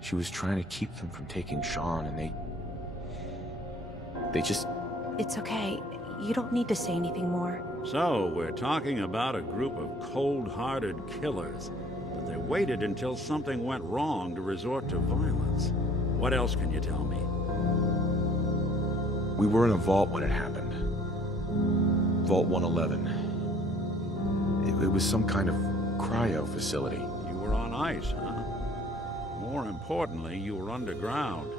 She was trying to keep them from taking Sean, and they just... It's okay. You don't need to say anything more. So, we're talking about a group of cold-hearted killers, but they waited until something went wrong to resort to violence. What else can you tell me? We were in a vault when it happened. Vault 111. It was some kind of cryo facility. You were on ice, huh? More importantly, you were underground,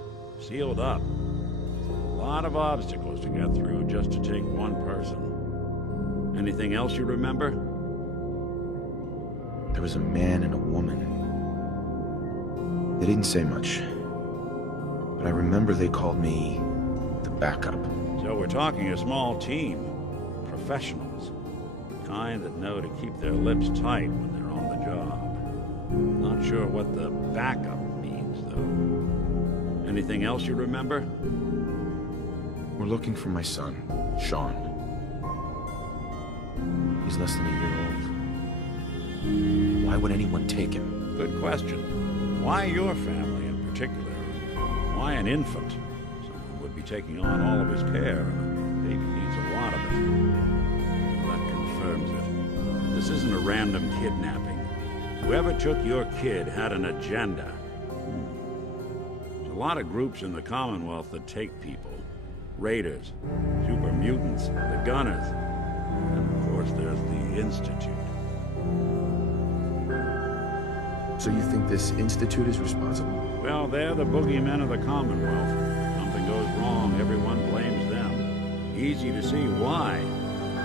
sealed up. A lot of obstacles to get through just to take one person. Anything else you remember? There was a man and a woman. They didn't say much, but I remember they called me the backup. So we're talking a small team. Professionals. The kind that know to keep their lips tight when they're on the job. Not sure what the backup means, though. Anything else you remember? We're looking for my son, Sean. He's less than a year old. Why would anyone take him? Good question. Why your family in particular? Why an infant? Someone would be taking on all of his care, and a baby needs a lot of it. Well, that confirms it. This isn't a random kidnapping. Whoever took your kid had an agenda. There's a lot of groups in the Commonwealth that take people. Raiders, super mutants, the Gunners, and of course there's the Institute. So you think this Institute is responsible? Well, they're the boogeymen of the Commonwealth. Something goes wrong, everyone blames them. Easy to see why.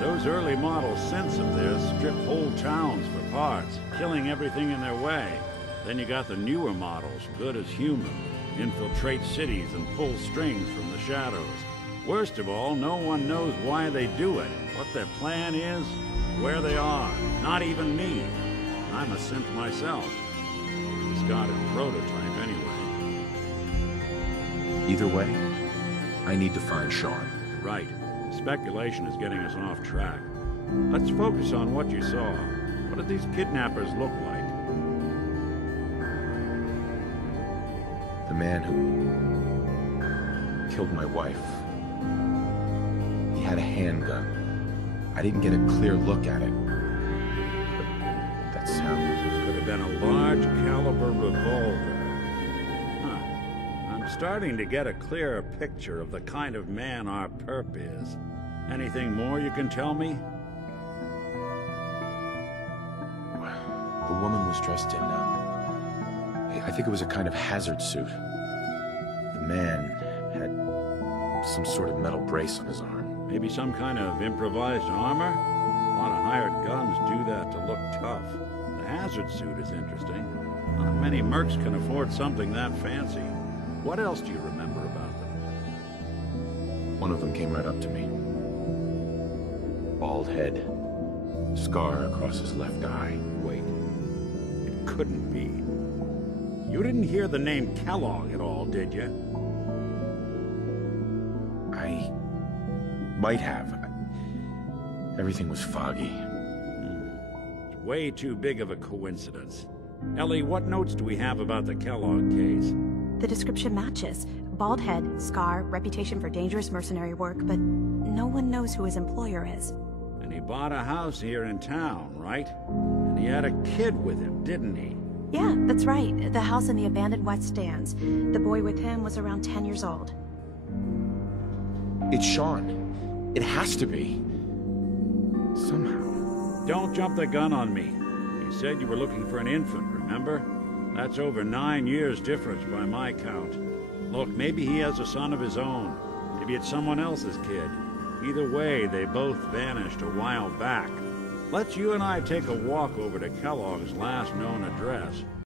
Those early model synths of theirs strip whole towns for parts, killing everything in their way. Then you got the newer models, good as human, infiltrate cities and pull strings from the shadows. Worst of all, no one knows why they do it, what their plan is, where they are. Not even me. I'm a synth myself. Discarded prototype anyway. Either way, I need to find Sean. Right. Speculation is getting us off track. Let's focus on what you saw. What did these kidnappers look like? The man who killed my wife. He had a handgun. I didn't get a clear look at it. But that sound... Could have been a large caliber revolver. Huh. I'm starting to get a clearer picture of the kind of man our perp is. Anything more you can tell me? The woman was dressed in, I think it was a kind of hazard suit. The man had some sort of metal brace on his arm. Maybe some kind of improvised armor? A lot of hired guns do that to look tough. The hazard suit is interesting. Not many mercs can afford something that fancy. What else do you remember about them? One of them came right up to me. Bald head. Scar across his left eye. Wait. It couldn't be. You didn't hear the name Kellogg at all, did you? I might have. Everything was foggy. It's way too big of a coincidence. Ellie, what notes do we have about the Kellogg case? The description matches. Bald head, scar, reputation for dangerous mercenary work, but no one knows who his employer is. And he bought a house here in town, right? And he had a kid with him, didn't he? Yeah, that's right. The house in the abandoned West Stands. The boy with him was around 10 years old. It's Sean. It has to be. Somehow. Don't jump the gun on me. You said you were looking for an infant, remember? That's over 9 years difference by my count. Look, maybe he has a son of his own. Maybe it's someone else's kid. Either way, they both vanished a while back. Let's you and I take a walk over to Kellogg's last known address.